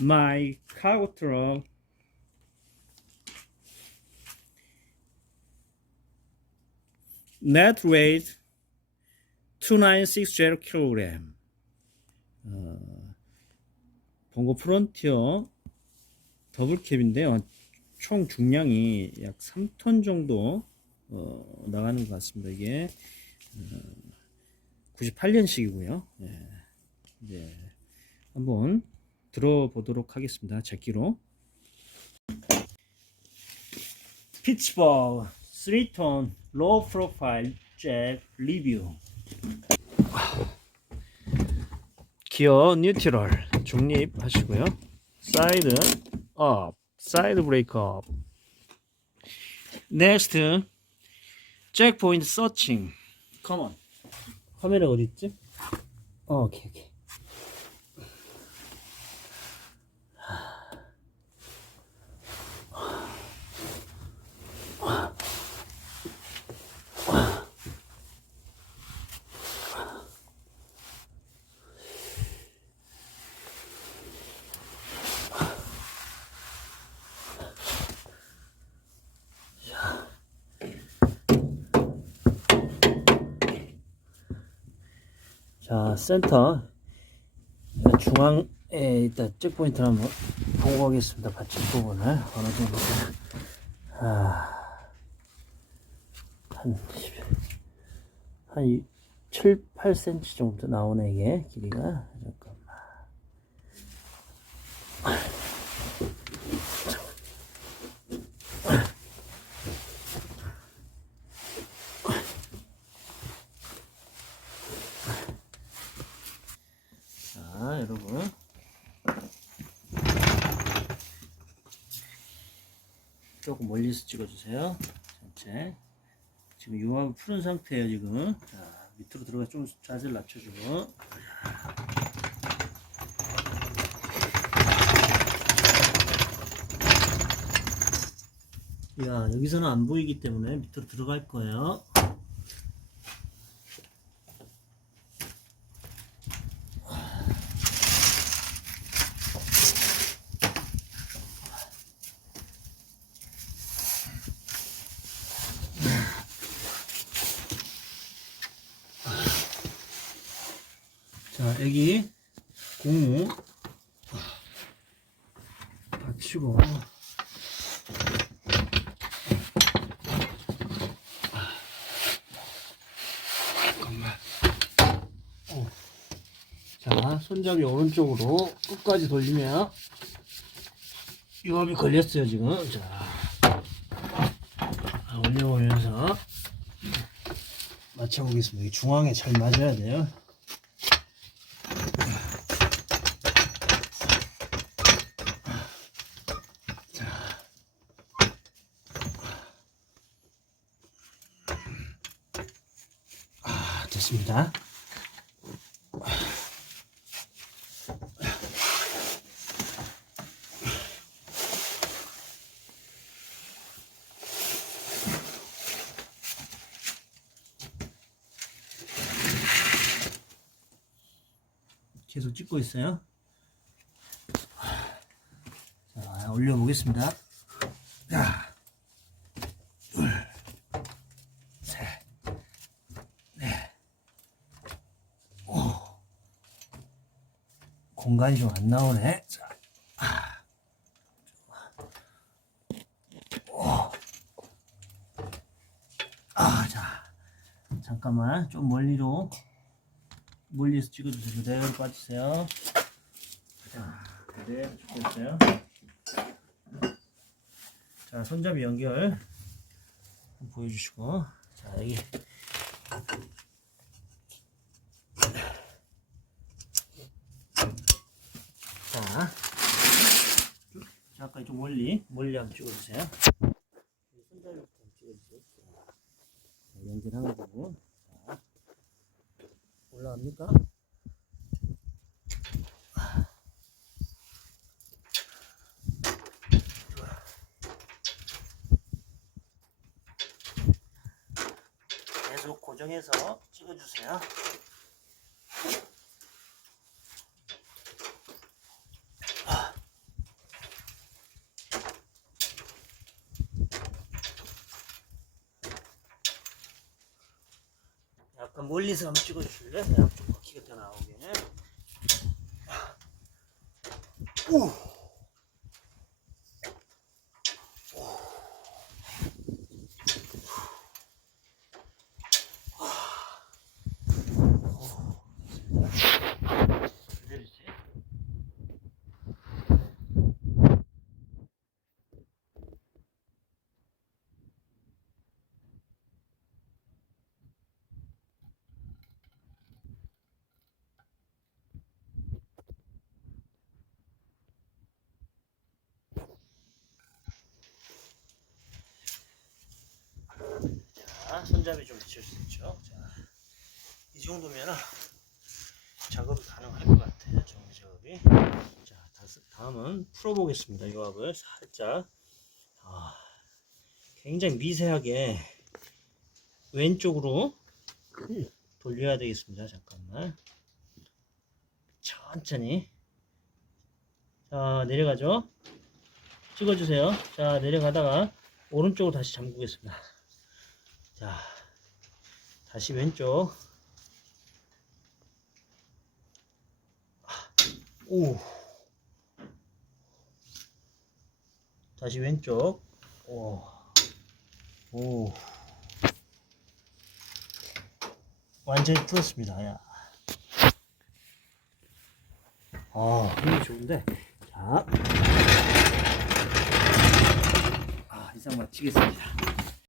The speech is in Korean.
my truck net weight 2960 kg. 어, 봉고 프론티어 더블캡인데요. 총 중량이 약 3톤 정도 어, 나가는 것 같습니다. 이게 어, 98년식이고요. 예. 이제 한번 들어보도록 하겠습니다. 제 끼로. 피츠버그 3톤 로우 프로파일 잭 리뷰 기어 뉴트럴 중립 하시고요. 사이드 업, 사이드 브레이크 업. 넥스트 잭 포인트 서칭. 컴온. 카메라 어디 있지? 어, 오케이 오케이. 자, 센터. 중앙에 일단 잭포인트를 한번 보고 가겠습니다. 받침 부분을. 어느 정도. 아, 한, 10, 한 7, 8cm 정도 나오네 이게. 길이가. 잠깐만 자 여러분. 조금 멀리서 찍어주세요. 전체. 지금 융합을 푸른 상태예요 지금. 자 밑으로 들어가 좀 자세를 낮춰주고. 야 여기서는 안 보이기 때문에 밑으로 들어갈 거예요 자 여기 고무 어. 자 손잡이 오른쪽으로 끝까지 돌리면 유압이 걸렸어요 지금. 자. 아, 올려보면서. 맞춰보겠습니다. 이 중앙에 잘 맞아야 돼요 아, 됐습니다. 계속 찍고 있어요. 자, 올려보겠습니다. 공간이 좀 안 나오네. 자, 아, 오. 아, 자, 잠깐만 좀 멀리로 멀리서 찍어주세요. 그대로 빠지세요. 자, 그대로 찍고 있어요. 자, 손잡이 연결 보여주시고, 자 여기 자, 잠깐 좀 멀리, 멀리 한번 찍어주세요. 손잡이부터 찍어주세요. 자, 연결한 거고. 자, 올라갑니까? 계속 고정해서 찍어주세요. 멀리서 한번 찍어주실래? 양쪽 바퀴가 다 나오게. 오. 내리지. 자, 손잡이 좀 붙일 수 있죠. 자, 이 정도면 작업이 가능할 것 같아요. 정리 작업이. 자, 다음은 풀어보겠습니다. 요압을 살짝. 아, 굉장히 미세하게 왼쪽으로 돌려야 되겠습니다. 잠깐만. 천천히. 자, 내려가죠. 찍어주세요. 자, 내려가다가 오른쪽으로 다시 잠그겠습니다. 자, 다시 왼쪽. 오. 다시 왼쪽. 오. 오. 완전히 풀었습니다. 야. 아, 힘이 좋은데. 자. 아, 이상 마치겠습니다.